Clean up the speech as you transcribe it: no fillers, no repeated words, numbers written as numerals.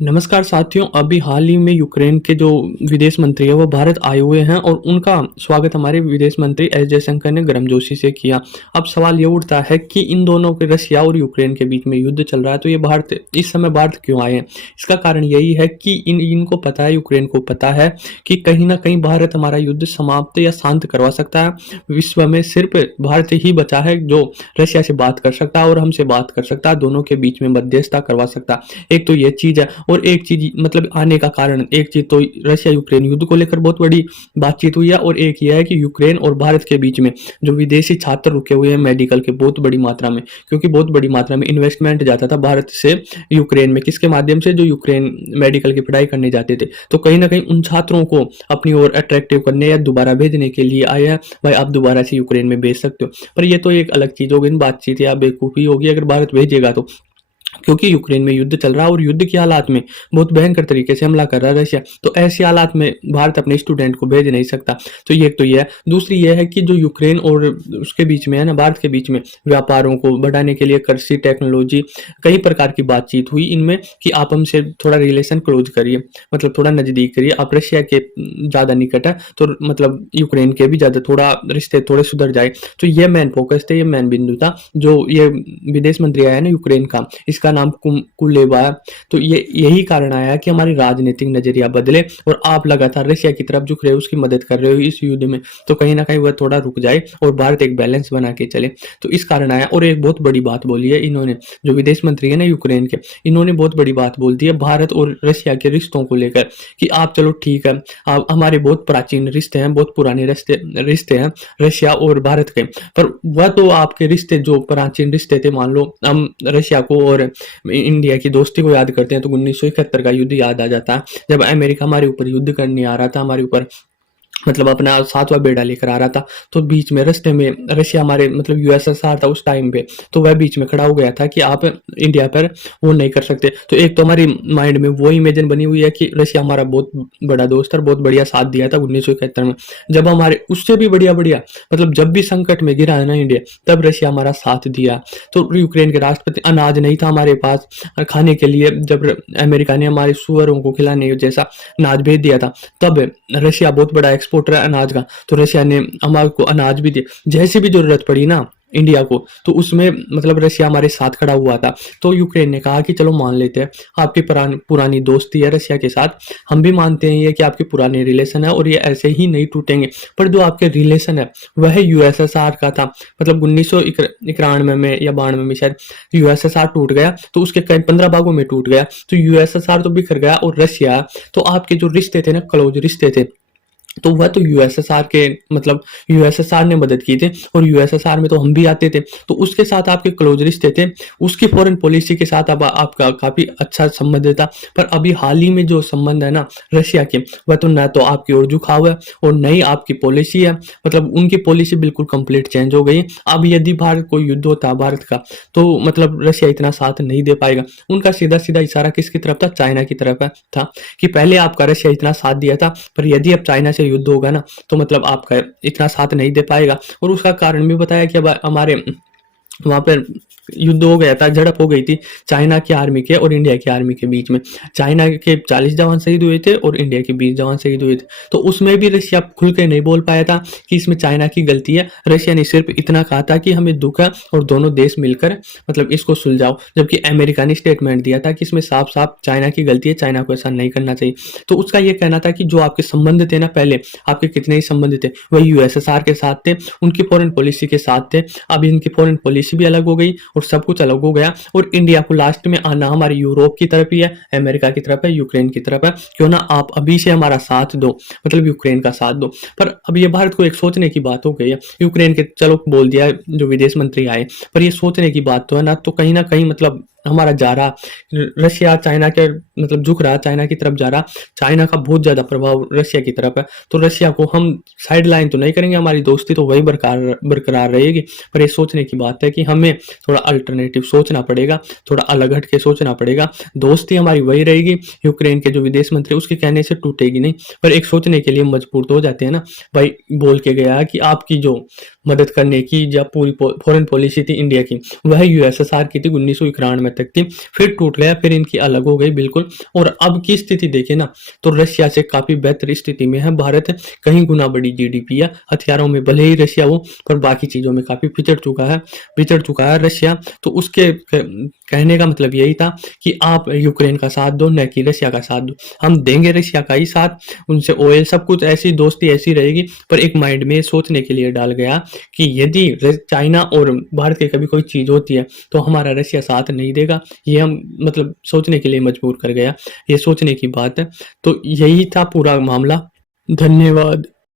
नमस्कार साथियों, अभी हाल ही में यूक्रेन के जो विदेश मंत्री है वो भारत आए हुए हैं और उनका स्वागत हमारे विदेश मंत्री एस जयशंकर ने गर्मजोशी से किया। अब सवाल ये उठता है कि इन दोनों के रशिया और यूक्रेन के बीच में युद्ध चल रहा है, तो ये भारत इस समय भारत क्यों आए हैं? इसका कारण यही है कि इनको पता है, यूक्रेन को पता है कि कहीं ना कहीं भारत हमारा युद्ध समाप्त या शांत करवा सकता है। विश्व में सिर्फ भारत ही बचा है जो रशिया से बात कर सकता है और हमसे बात कर सकता है, दोनों के बीच में मध्यस्थता करवा सकता है। एक तो ये चीज है और एक चीज मतलब आने का कारण, एक चीज तो रशिया यूक्रेन युद्ध को लेकर बहुत बड़ी बातचीत हुई है और एक यह है कि यूक्रेन और भारत के बीच में जो विदेशी छात्र रुके हुए हैं मेडिकल के बहुत बड़ी मात्रा में, क्योंकि बहुत बड़ी मात्रा में इन्वेस्टमेंट जाता था भारत से यूक्रेन में, किसके माध्यम से? जो यूक्रेन मेडिकल की पढ़ाई करने जाते थे। तो कहीं ना कहीं उन छात्रों को अपनी ओर अट्रैक्टिव करने या दोबारा भेजने के लिए आया है, भाई आप दोबारा से यूक्रेन में भेज सकते हो। पर ये तो एक अलग चीज होगी, बातचीत या बेवकूफी होगी अगर भारत भेजेगा तो, क्योंकि यूक्रेन में युद्ध चल रहा है और युद्ध के हालात में बहुत भयंकर तरीके से हमला कर रहा है रशिया। तो ऐसे हालात में भारत अपने स्टूडेंट को भेज नहीं सकता। तो ये तो ये है। दूसरी ये है कि जो यूक्रेन और उसके बीच में है ना, भारत के बीच में व्यापारों को बढ़ाने के लिए कृषि टेक्नोलॉजी कई प्रकार की बातचीत हुई इनमें कि आप हमसे थोड़ा रिलेशन क्लोज करिए, मतलब थोड़ा नजदीक करिए। आप रशिया के ज्यादा निकट है तो मतलब यूक्रेन के भी ज्यादा थोड़ा रिश्ते थोड़े सुधर जाए। तो ये मेन फोकस थे, ये मेन बिंदु था जो ये विदेश मंत्री आया ना यूक्रेन का, इसका नाम कुलेबा है। तो ये यही कारण आया कि हमारी राजनीतिक नजरिया बदले और आप लगातार रशिया की तरफ झुक रहे हो, उसकी मदद कर रहे हो इस युद्ध में, तो कहीं ना कहीं वह थोड़ा रुक जाए और भारत एक बैलेंस बना के चले। तो इस कारण आया। और एक बहुत बड़ी बात बोली है इन्होंने, जो विदेश मंत्री है ना यूक्रेन के, इन्होंने बहुत बड़ी बात बोल दी है भारत और रशिया के रिश्तों को लेकर कि आप चलो ठीक है, आप हमारे बहुत प्राचीन रिश्ते हैं, बहुत पुराने रिश्ते हैं रशिया और भारत के, पर वह तो आपके रिश्ते जो प्राचीन रिश्ते थे, मान लो हम रशिया को और इंडिया की दोस्ती को याद करते हैं तो 1971 का युद्ध याद आ जाता है, जब अमेरिका हमारे ऊपर युद्ध करने आ रहा था, हमारे ऊपर मतलब अपना सातवां बेड़ा लेकर आ रहा था। तो बीच में रास्ते में रशिया हमारे मतलब यूएसएसआर था उस टाइम पे, तो वह बीच में खड़ा हो गया था कि आप इंडिया पर वो नहीं कर सकते। तो एक तो हमारी माइंड में वो इमेजिन बनी हुई है कि रशिया हमारा बहुत बड़ा दोस्त है, बहुत बढ़िया साथ दिया था 1971 में, जब हमारे उससे भी बढ़िया बढ़िया मतलब जब भी संकट में गिरा है ना इंडिया, तब रशिया हमारा साथ दिया। तो यूक्रेन के राष्ट्रपति, अनाज नहीं था हमारे पास खाने के लिए, जब अमेरिका ने हमारे सुअरों को खिलाने जैसा अनाज भेज दिया था, तब रशिया बहुत बड़ा एक्सपोर्टर है अनाज का, तो रशिया ने हमारे को अनाज भी दिया। जैसी भी जरूरत पड़ी ना इंडिया को, तो उसमें मतलब रशिया हमारे साथ खड़ा हुआ था। तो यूक्रेन ने कहा कि चलो मान लेते हैं आपकी पुरानी दोस्ती है रशिया के साथ, हम भी मानते हैं ये कि आपके पुराने रिलेशन है और ये ऐसे ही नहीं टूटेंगे, पर जो आपके रिलेशन है वह यूएसएसआर का था। मतलब 1991 में या 92 में शायद यूएसएसआर टूट गया, तो उसके कई 15 भागों में टूट गया, तो यूएसएसआर तो बिखर गया और रशिया, तो आपके जो रिश्ते थे ना, क्लोज रिश्ते थे, तो वह तो यूएसएसआर के मतलब यूएसएसआर ने मदद की थी और यूएसएसआर में तो हम भी आते थे, तो उसके साथ आपके क्लोज रिश्ते थे, उसकी फॉरेन पॉलिसी के साथ अब आपका काफी अच्छा संबंध था। पर अभी हाल ही में जो संबंध है ना रशिया के, वह तो न तो आपकी ओर झुकाव है और न ही आपकी पॉलिसी है, मतलब उनकी पॉलिसी बिल्कुल कंप्लीट चेंज हो गई। अब यदि भारत कोई युद्ध होता भारत का, तो मतलब रशिया इतना साथ नहीं दे पाएगा। उनका सीधा सीधा इशारा किसकी तरफ था? चाइना की तरफ था कि पहले आपका रशिया इतना साथ दिया था, पर यदि अब चाइना से युद्ध होगा ना, तो मतलब आपका इतना साथ नहीं दे पाएगा। और उसका कारण भी बताया कि अब हमारे वहां पर युद्ध हो गया था, झड़प हो गई थी चाइना की आर्मी के और इंडिया की आर्मी के बीच में। चाइना के 40 जवान शहीद हुए थे और इंडिया के 20 जवान शहीद हुए थे। तो उसमें भी रशिया खुल के नहीं बोल पाया था कि इसमें चाइना की गलती है। रशिया ने सिर्फ इतना कहा था कि हमें दुख है और दोनों देश मिलकर मतलब इसको सुलझाओ, जबकि अमेरिका ने स्टेटमेंट दिया था कि इसमें साफ साफ चाइना की गलती है, चाइना को ऐसा नहीं करना चाहिए। तो उसका यह कहना था कि जो आपके संबंध थे ना, पहले आपके कितने ही संबंध थे, वह यूएसएसआर के साथ थे, उनकी फॉरेन पॉलिसी के साथ थे। अब इनकी फॉरेन पॉलिसी भी अलग हो गई और सब कुछ अलग हो गया और इंडिया को लास्ट में आना हमारे यूरोप की तरफ ही है, अमेरिका की तरफ है, यूक्रेन की तरफ है। क्यों ना आप अभी से हमारा साथ दो, मतलब यूक्रेन का साथ दो। पर अब ये भारत को एक सोचने की बात हो गई है। यूक्रेन के चलो बोल दिया जो विदेश मंत्री आए, पर ये सोचने की बात तो है ना, तो कहीं ना कहीं मतलब हमारा जा रहा रशिया चाइना के मतलब झुक रहा, चाइना की तरफ जा रहा। चाइना का बहुत ज्यादा प्रभाव रशिया की तरफ है, तो रशिया को हम साइड लाइन तो नहीं करेंगे, हमारी दोस्ती तो वही बरकरार रहेगी। पर ये सोचने की बात है कि हमें थोड़ा अल्टरनेटिव सोचना पड़ेगा, थोड़ा अलग हट के सोचना पड़ेगा। दोस्ती हमारी वही रहेगी, यूक्रेन के जो विदेश मंत्री उसके कहने से टूटेगी नहीं, पर एक सोचने के लिए मजबूर तो हो जाते हैं ना। भाई बोल के गया कि आपकी जो मदद करने की या पूरी फॉरेन पॉलिसी थी इंडिया की, वह यूएसएसआर की थी 1991 तक थी। फिर टूट गया, फिर इनकी अलग हो गई बिल्कुल। और अब की स्थिति देखें ना, तो रशिया से काफी बेहतर स्थिति में है भारत। कहीं गुना बड़ी जीडीपी है, हथियारों में भले ही रशिया हो, पर बाकी चीजों में काफी पिछड़ चुका है रशिया। तो उसके कहने का मतलब यही था कि आप यूक्रेन का साथ दो, न कि रशिया का साथ दो। हम देंगे रशिया का ही साथ, उनसे ऑयल सब कुछ, ऐसी दोस्ती ऐसी रहेगी। पर एक माइंड में सोचने के लिए डाल गया कि यदि चाइना और भारत की कभी कोई चीज होती है तो हमारा रशिया साथ नहीं देगा। ये हम मतलब सोचने के लिए मजबूर कर गया, ये सोचने की बात है। तो यही था पूरा मामला। धन्यवाद।